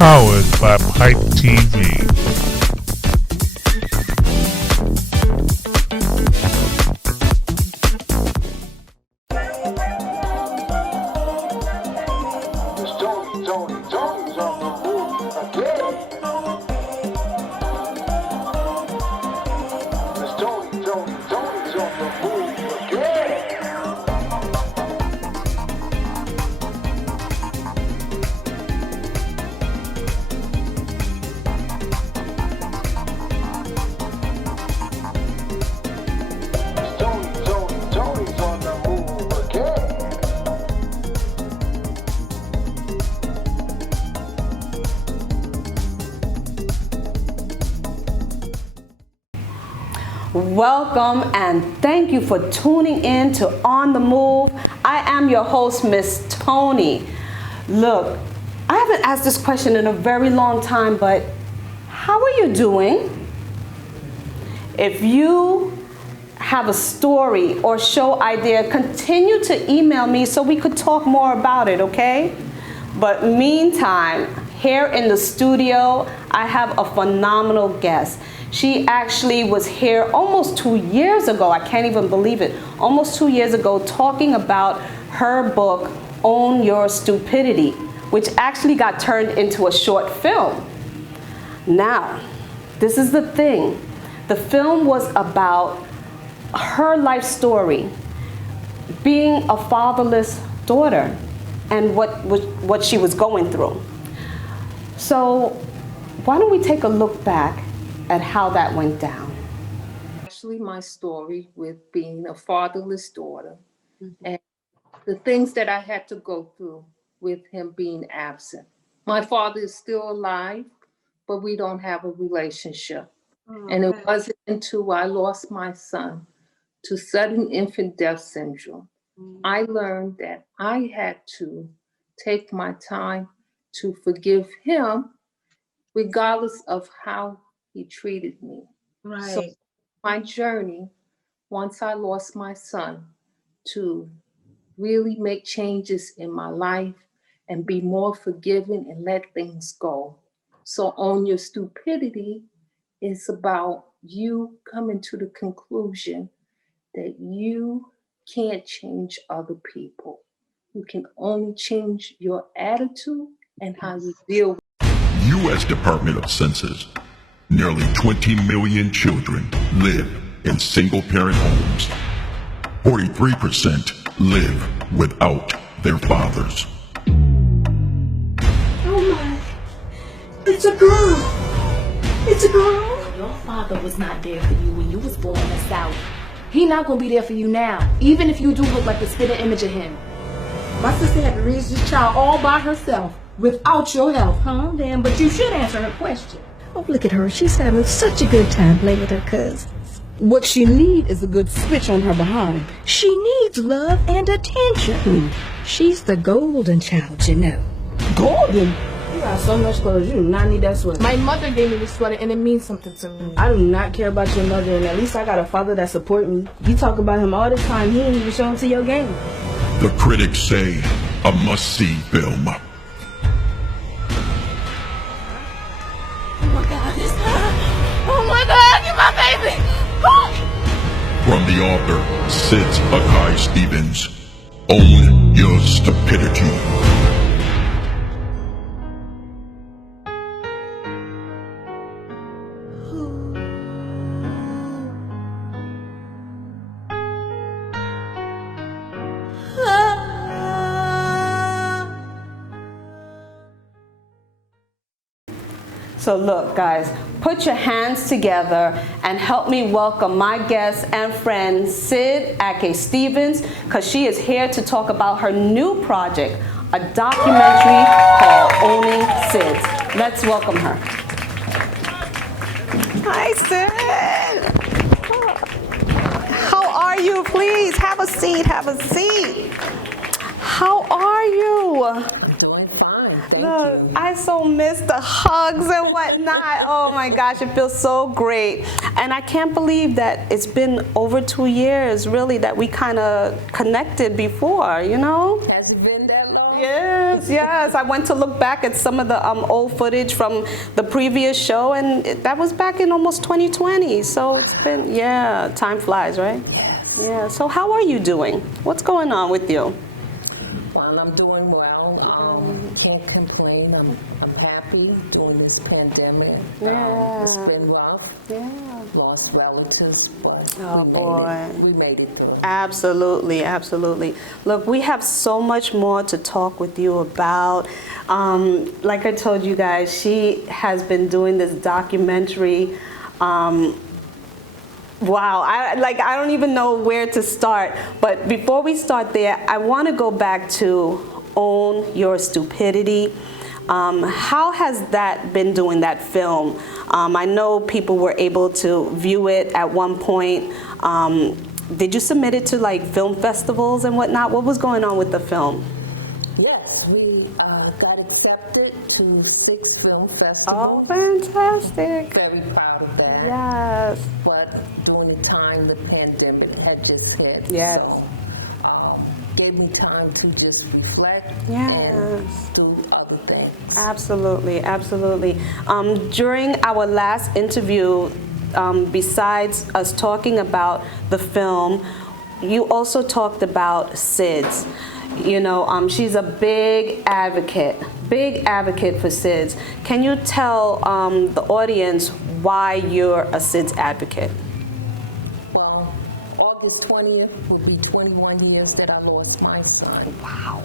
Powered by Pipe TV. Tony's on the move again. Miss Tony's on the move again. Tony's on the move again. Welcome and thank you for tuning in to On the Move. I am your host, Miss Tonni. Look, I haven't asked this question in a very long time, but how are you doing? If you have a story or show idea, continue to email me so we could talk more about it, okay? But meantime, here in the studio, I have a phenomenal guest. She actually was here almost 2 years ago. I can't even believe it. Almost 2 years ago, talking about her book, Own Your Stupidity, which actually got turned into a short film. Now, this is the thing. The film was about her life story, being a fatherless daughter, and what she was going through. So, why don't we take a look back at how that went down? Actually, my story with being a fatherless daughter and the things that I had to go through with him being absent. My father is still alive, but we don't have a relationship. And it wasn't until I lost my son to sudden infant death syndrome, I learned that I had to take my time to forgive him, regardless of how he treated me. Right. So my journey, once I lost my son, to really make changes in my life and be more forgiving and let things go. So Own Your Stupidity is about you coming to the conclusion that you can't change other people. You can only change your attitude and how you deal with U.S. Department of Census. Nearly 20 million children live in single-parent homes. 43% live without their fathers. Oh my, it's a girl. It's a girl. Your father was not there for you when you was born in the South. He not gonna be there for you now, even if you do look like the spitting image of him. My sister had to raise this child all by herself without your help. Huh, damn, but you should answer her question. Oh, look at her. She's having such a good time playing with her cousins. What she needs is a good switch on her behind. She needs love and attention. She's the golden child, you know. Golden? You got so much clothes, you do not need that sweater. My mother gave me this sweater and it means something to me. I do not care about your mother, and at least I got a father that supports me. You talk about him all the time, he ain't even showing to your game. The critics say a must-see film. Oh my God, you're my baby! From the author, Ahky Stevens. Own Your Stupidity. So look, guys, put your hands together and help me welcome my guest and friend, Ahky Stevens, because she is here to talk about her new project, a documentary called Owning Sids. Let's welcome her. Hi, Sid. How are you? Please, have a seat, have a seat. How are you? I'm doing doing fine. Thank Look, you. I so miss the hugs and whatnot. Oh my gosh, it feels so great. And I can't believe that it's been over 2 years, really, that we kind of connected before, you know? Has it been that long? Yes. I went to look back at some of the old footage from the previous show, and that was back in almost 2020. So it's been, yeah, time flies, right? Yes. Yeah, so how are you doing? What's going on with you? Well, I'm doing well. Can't complain. I'm happy during this pandemic. Yeah. It's been rough. Yeah. Lost relatives, but we made it through. Absolutely. Look, we have so much more to talk with you about. Like I told you guys, she has been doing this documentary. Wow, I don't even know where to start. But before we start there, I want to go back to Own Your Stupidity. How has that been doing that film? I know people were able to view it at one point. Did you submit it to like film festivals and whatnot? What was going on with the film? Yes, we got accepted to 6 film festivals. Oh, fantastic. Very proud of that. Yes. But during the time the pandemic had just hit, Yes. so gave me time to just reflect Yes. and do other things. Absolutely. During our last interview, besides us talking about the film, you also talked about SIDS. You know, she's a big advocate for SIDS. Can you tell the audience why you're a SIDS advocate? Well, August 20th will be 21 years that I lost my son. Wow.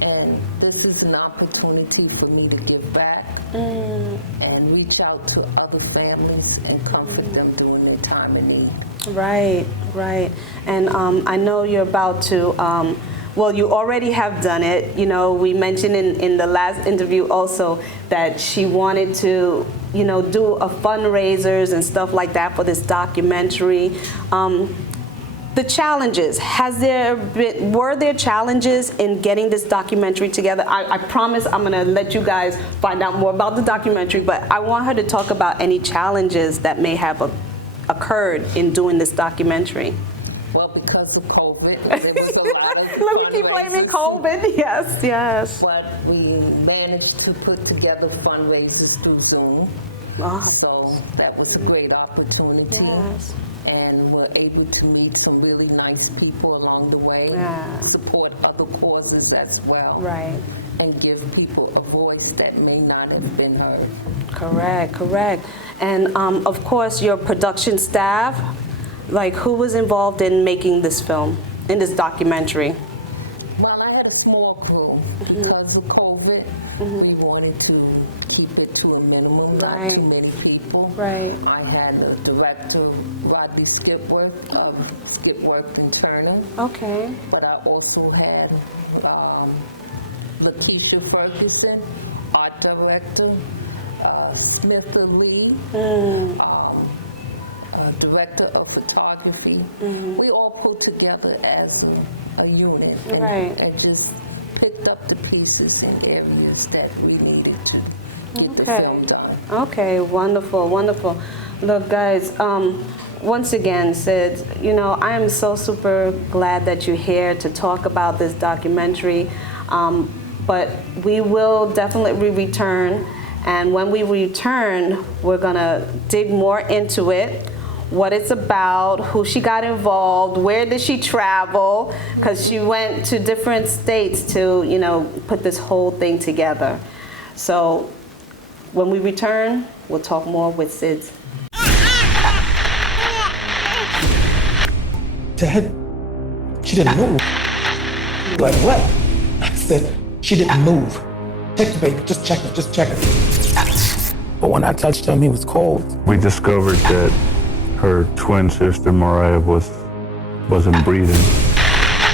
And this is an opportunity for me to give back and reach out to other families and comfort them during their time of need. Right. And I know you're about to, well, you already have done it. You know, we mentioned in the last interview also that she wanted to, you know, do a fundraisers and stuff like that for this documentary. The challenges, were there challenges in getting this documentary together? I promise I'm gonna let you guys find out more about the documentary, but I want her to talk about any challenges that may have occurred in doing this documentary. Well, because of COVID, there was a lot of Let me keep blaming COVID. Yes. But we managed to put together fundraisers through Zoom. Wow. So that was a great opportunity. Yes. And we're able to meet some really nice people along the way, support other causes as well. Right. And give people a voice that may not have been heard. Correct. And of course, your production staff, like who was involved in making this film, in this documentary? Well, I had a small crew. Because of COVID, we wanted to keep it to a minimum, not too many people. Right. I had the director, Rodney Skipworth and Turner. Okay. But I also had Lakeisha Ferguson, art director, Smitha Lee, director of photography. We all put together as a unit and just picked up the pieces in areas that we needed to get the film done. Okay, wonderful. Look, guys, once again, Sid, you know, I am so super glad that you're here to talk about this documentary. But we will definitely return. And when we return, we're going to dig more into it, what it's about, who she got involved, where did she travel, because she went to different states to, you know, put this whole thing together. So when we return, we'll talk more with Sids. Dad, she didn't move. Like what? I said, she didn't move. Check the baby, just check it. But when I touched him, he was cold. We discovered that her twin sister, Mariah, wasn't breathing.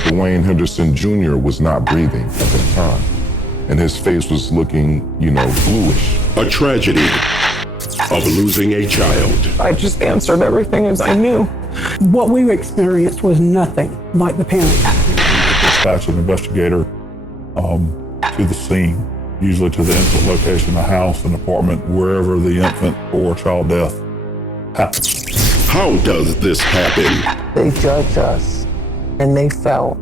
Dwayne Henderson Jr. was not breathing at that time, and his face was looking, bluish. A tragedy of losing a child. I just answered everything as I knew. What we experienced was nothing like the parents. Dispatched an investigator to the scene. usually to the infant location, a house, an apartment, wherever the infant or child death happens. How does this happen? They judged us, and they felt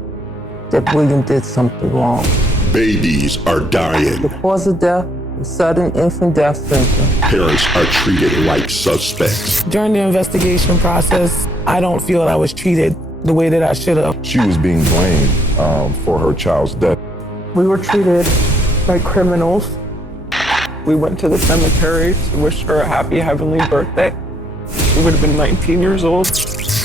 that William did something wrong. Babies are dying. The cause of death is sudden infant death syndrome. Parents are treated like suspects. During the investigation process, I don't feel I was treated the way that I should have. She was being blamed for her child's death. We were treated like criminals. We went to the cemetery to wish her a happy heavenly birthday. She would have been 19 years old.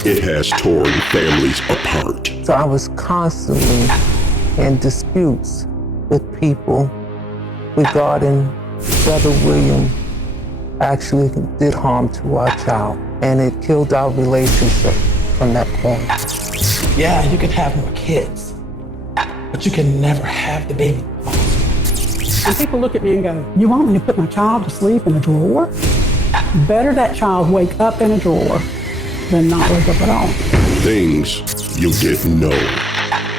It has torn families apart. So I was constantly in disputes with people regarding whether William actually did harm to our child. And it killed our relationship from that point. Yeah, you can have more kids, but you can never have the baby. And people look at me and go, you want me to put my child to sleep in a drawer? Better that child wake up in a drawer than not wake up at all. Things you didn't know.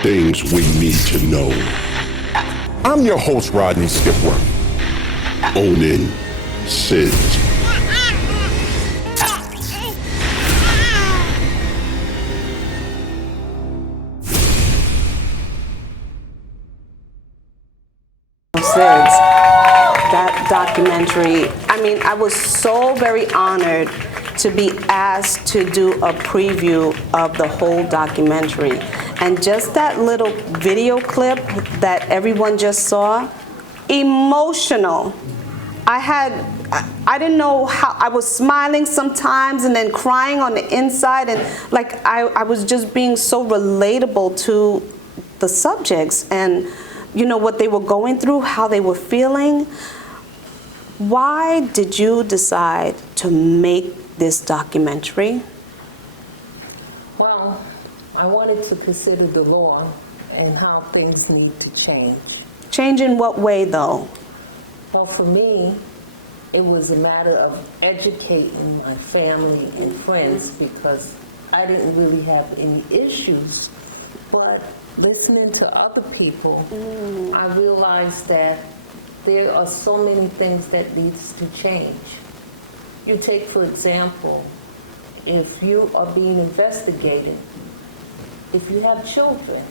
Things we need to know. I'm your host, Rodney Skipworth. Owning SIDS. That documentary, I mean, I was so very honored to be asked to do a preview of the whole documentary. And just that little video clip that everyone just saw, emotional. I didn't know how, I was smiling sometimes and then crying on the inside, and like I was just being so relatable to the subjects and you know what they were going through, how they were feeling. Why did you decide to make this documentary? Well, I wanted to consider the law and how things need to change. Change in what way, though? Well, for me, it was a matter of educating my family and friends because I didn't really have any issues. But listening to other people, I realized that there are so many things that needs to change. You take, for example, if you are being investigated, if you have children,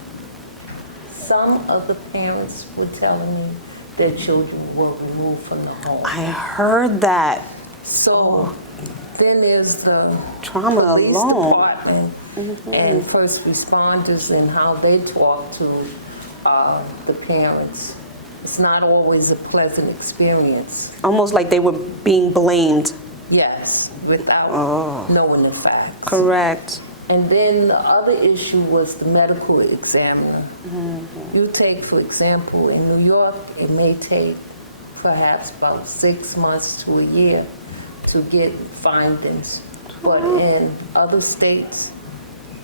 some of the parents were telling me their children were removed from the home. I heard that. So then there's the trauma police alone. Department and first responders and how they talk to the parents. It's not always a pleasant experience. Almost like they were being blamed. Yes, without knowing the facts. Correct. And then the other issue was the medical examiner. You take, for example, in New York, it may take perhaps about 6 months to a year to get findings. But in other states,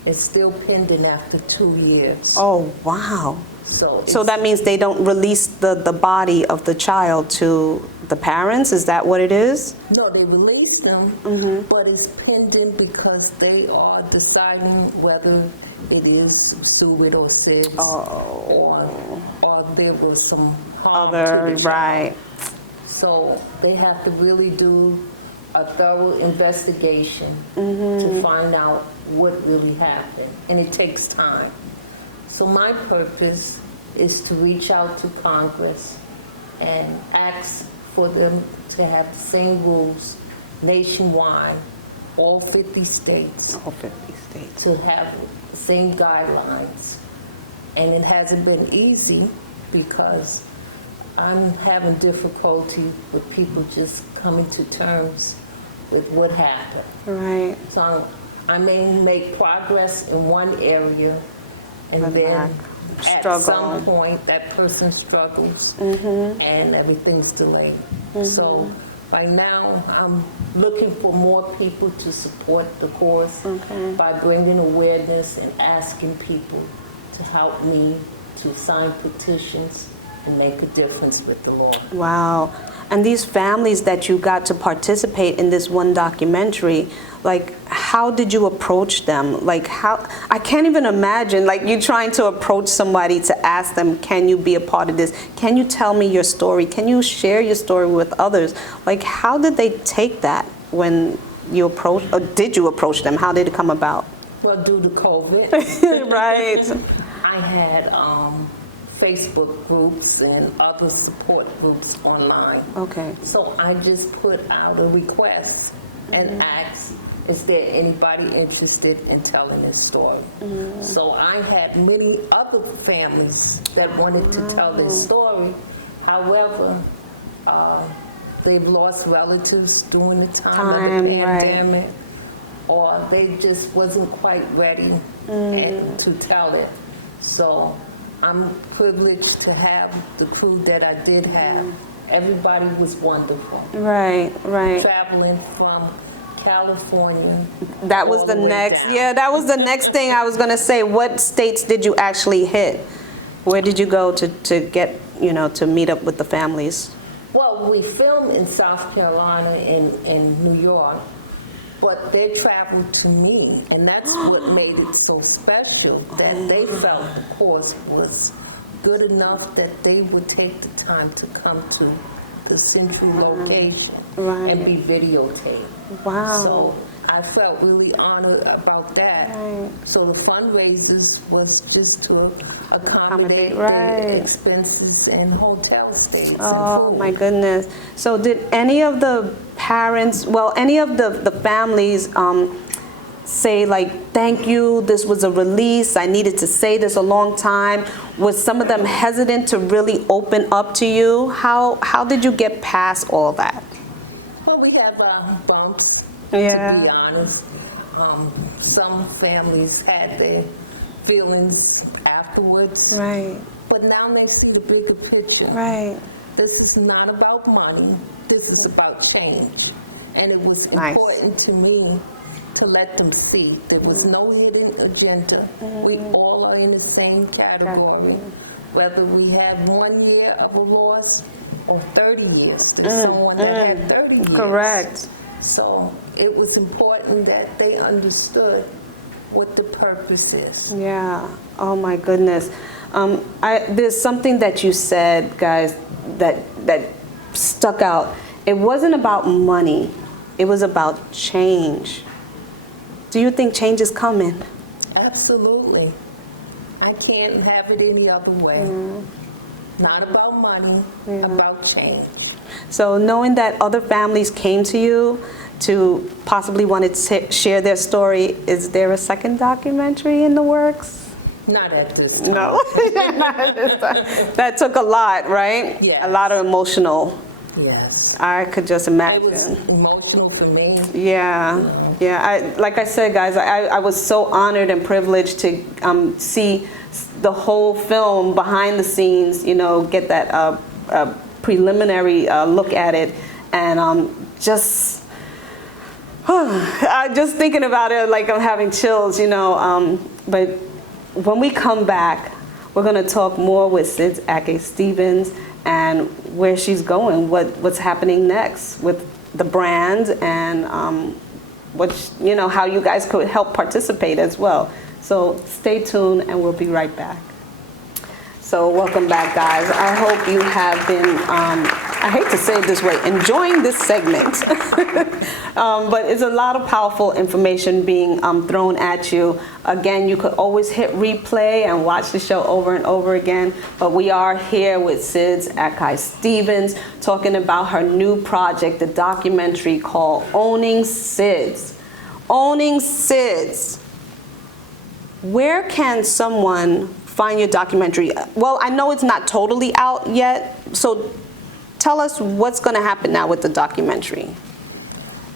it's still pending after 2 years. Oh, wow. So that means they don't release the body of the child to the parents? Is that what it is? No, they release them, but it's pending because they are deciding whether it is suicide or SIDS, or there was some harm to the child. Right. So they have to really do a thorough investigation to find out what really happened, and it takes time. So my purpose is to reach out to Congress and ask for them to have the same rules nationwide, all 50 states. All 50 states. To have the same guidelines. And it hasn't been easy because I'm having difficulty with people just coming to terms with what happened. Right. So I may make progress in one area, and then at some point that person struggles and everything's delayed. So right now I'm looking for more people to support the cause by bringing awareness and asking people to help me to sign petitions and make a difference with the law. Wow. And these families that you got to participate in this one documentary, like, how did you approach them? Like, how, I can't even imagine, like, you trying to approach somebody to ask them, can you be a part of this? Can you tell me your story? Can you share your story with others? Like, how did they take that when you approached, or did you approach them? How did it come about? Well, due to COVID. Right. I had Facebook groups and other support groups online. Okay. So I just put out a request and asked, is there anybody interested in telling this story? So I had many other families that wanted to tell their story. However, they've lost relatives during the time of the pandemic, or they just wasn't quite ready and to tell it. So I'm privileged to have the crew that I did have. Everybody was wonderful. Right. Traveling from California. That was the next, that was the next thing I was gonna say. What states did you actually hit? Where did you go to get, to meet up with the families? Well, we filmed in South Carolina and New York, but they traveled to me, and that's what made it so special, that they felt the course was good enough that they would take the time to come to the central location and be videotaped. Wow. So I felt really honored about that. So the fundraisers was just to accommodate the expenses and hotel stays. Oh my goodness. So did any of the parents, any of the families say, like, thank you, this was a release, I needed to say this a long time? Was some of them hesitant to really open up to you? How did you get past all that? Well, we have bumps, to be honest. Some families had their feelings afterwards. Right. But now they see the bigger picture. Right. This is not about money. This is about change. And it was important to me to let them see there was no hidden agenda. We all are in the same category. Whether we had 1 year of a loss or 30 years. There's someone that had 30 years. Correct. So it was important that they understood what the purpose is. Yeah. Oh my goodness. There's something that you said, guys, that stuck out. It wasn't about money. It was about change. Do you think change is coming? Absolutely. I can't have it any other way. Not about money, about change. So knowing that other families came to you to possibly want to share their story, is there a second documentary in the works? Not at this time. No, not at this time. That took a lot, right? Yes. A lot of emotional. Yes. I could just imagine. It was emotional for me. Yeah, yeah. Like I said, guys, I was so honored and privileged to see the whole film behind the scenes, get that preliminary look at it, and just thinking about it, like I'm having chills, but when we come back, we're going to talk more with Ahky Stevens and where she's going, what's happening next with the brand, and how you guys could help participate as well. So stay tuned, and we'll be right back. So welcome back, guys. I hope you have been, I hate to say it this way, enjoying this segment. But it's a lot of powerful information being thrown at you. Again, you could always hit replay and watch the show over and over again. But we are here with Ahky Stevens talking about her new project, the documentary called Owning SIDS. Owning SIDS. Where can someone find your documentary? Well, I know it's not totally out yet, so tell us what's going to happen now with the documentary.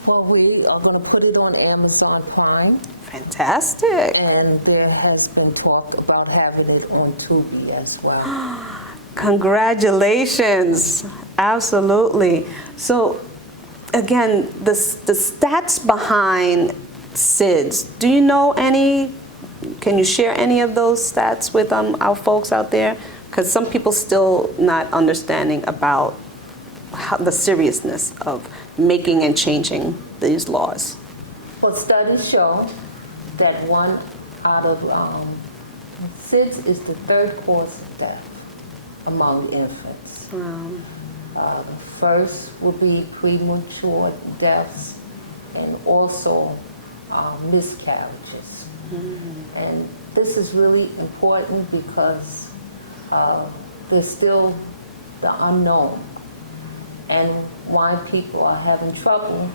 Well, we are going to put it on Amazon Prime. Fantastic. And there has been talk about having it on Tubi as well. Congratulations. Absolutely. So, again, the stats behind SIDS, do you know any? Can you share any of those stats with our folks out there? Because some people still not understanding about the seriousness of making and changing these laws? Well, studies show that one out of SIDS is the third cause of death among infants. First will be premature deaths and also miscarriages. And this is really important because there's still the unknown. And why people are having trouble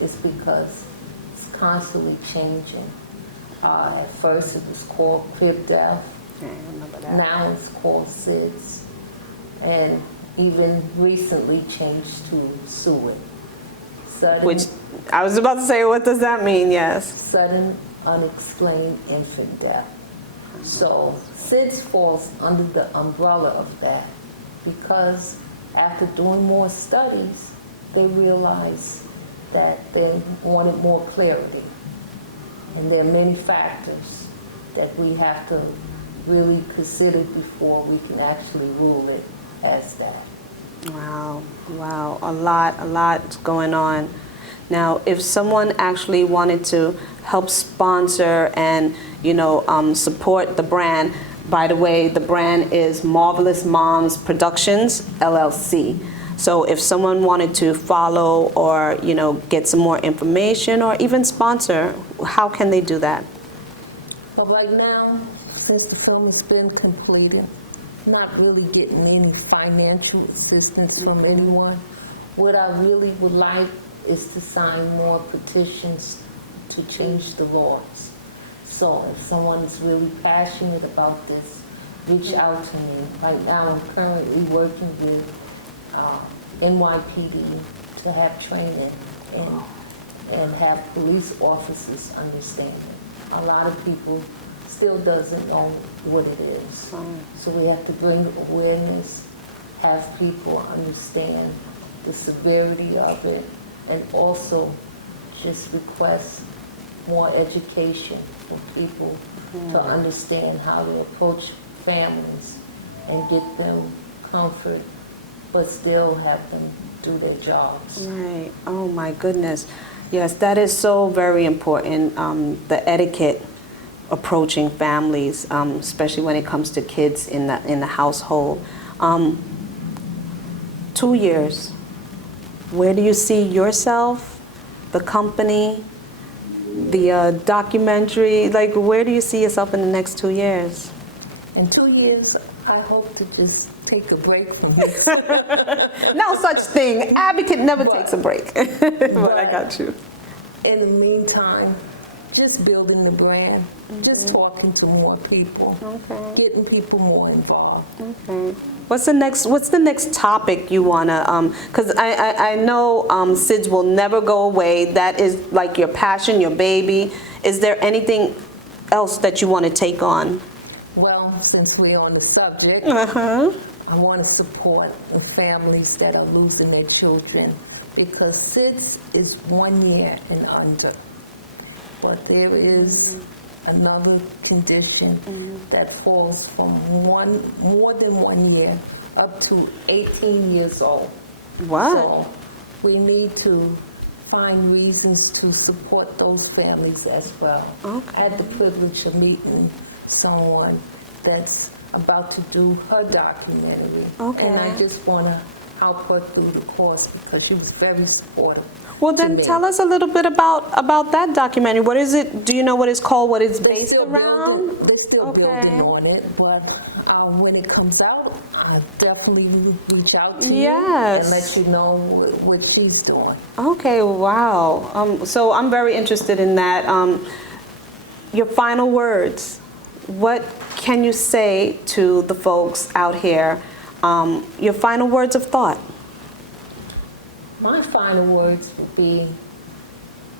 is because it's constantly changing. At first it was called crib death. I remember that. Now it's called SIDS. And even recently changed to SUID. Which, I was about to say, what does that mean? Yes. Sudden unexplained infant death. So SIDS falls under the umbrella of that because after doing more studies, they realized that they wanted more clarity. And there are many factors that we have to really consider before we can actually rule it as that. Wow, wow, a lot going on. Now, if someone actually wanted to help sponsor and, support the brand, by the way, the brand is Marvelous Moms Productions, LLC. So if someone wanted to follow or, get some more information or even sponsor, how can they do that? Well, right now, since the film has been completed, not really getting any financial assistance from anyone. What I really would like is to sign more petitions to change the laws. So if someone is really passionate about this, reach out to me. Right now I'm currently working with NYPD to have training and have police officers understand it. A lot of people still doesn't know what it is. So we have to bring awareness, have people understand the severity of it, and also just request more education for people to understand how to approach families and get them comfort, but still have them do their jobs. Right. Oh my goodness. Yes, that is so very important. The etiquette approaching families, especially when it comes to kids in the household. 2 years. Where do you see yourself, the company, the documentary? Like, where do you see yourself in the next 2 years? In 2 years, I hope to just take a break from this. No such thing. Advocate never takes a break. But I got you. In the meantime, just building the brand, just talking to more people, getting people more involved. What's the next topic you wanna? Because I know SIDS will never go away. That is like your passion, your baby. Is there anything else that you want to take on? Well, since we're on the subject, I want to support the families that are losing their children because SIDS is 1 year and under. But there is another condition that falls from more than 1 year up to 18 years old. What? So we need to find reasons to support those families as well. I had the privilege of meeting someone that's about to do her documentary. And I just want to help her through the course because she was very supportive. Well, then tell us a little bit about that documentary. What is it? Do you know what it's called? What it's based around? They're still building on it, but when it comes out, I definitely reach out to you and let you know what she's doing. Okay, wow. So I'm very interested in that. Your final words. What can you say to the folks out here? Your final words of thought. My final words would be,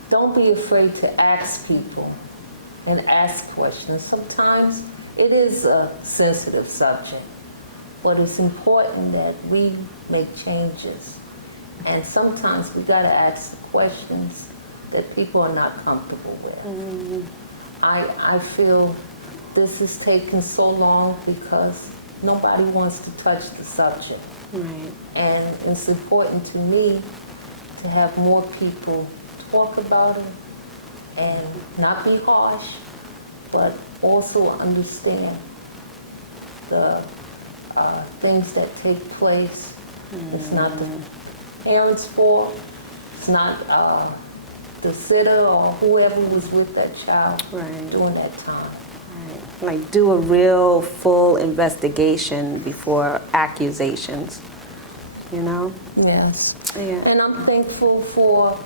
don't be afraid to ask people and ask questions. Sometimes it is a sensitive subject, but it's important that we make changes. And sometimes we got to ask the questions that people are not comfortable with. I feel this has taken so long because nobody wants to touch the subject. Right. And it's important to me to have more people talk about it and not be harsh, but also understand the things that take place. It's not the parents' fault. It's not the sitter or whoever was with that child during that time. Right. Like do a real full investigation before accusations, you know? Yes. Yeah. And I'm thankful for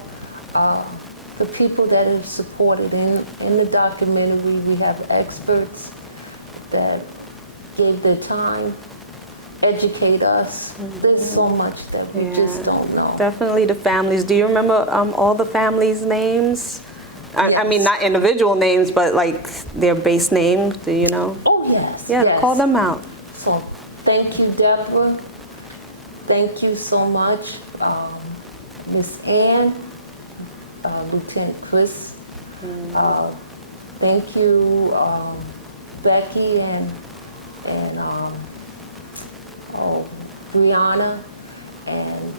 the people that have supported in the documentary. We have experts that gave their time, educate us. There's so much that we just don't know. Definitely the families. Do you remember all the families' names? I mean, not individual names, but like their base names. Do you know? Oh, yes. Yeah, yes. call them out. So thank you, Deborah. Thank you so much, Miss Ann, Lieutenant Chris. Thank you, Becky and Brianna and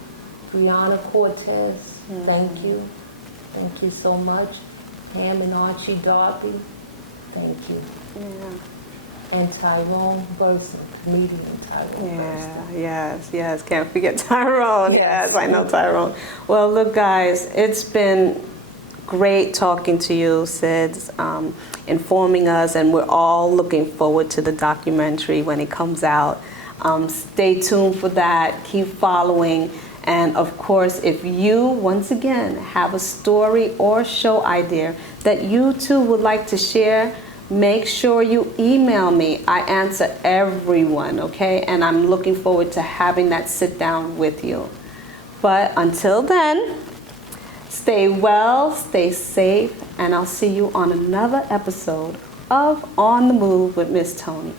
Brianna Cortez. Thank you. Thank you so much. Pam and Archie Darby. Thank you. Yeah. And Tyrone Burson, comedian Tyrone Burson. Yes. Can't forget Tyrone. Yes, I know Tyrone. Well, look, guys, it's been great talking to you, Sids, informing us, and we're all looking forward to the documentary when it comes out. Stay tuned for that. Keep following. And of course, if you, once again, have a story or show idea that you too would like to share, make sure you email me. I answer everyone, okay? And I'm looking forward to having that sit down with you. But until then, stay well, stay safe, and I'll see you on another episode of On the Move with Miss Tonni.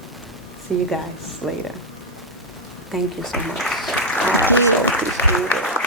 See you guys later. Thank you so much. I so appreciate it.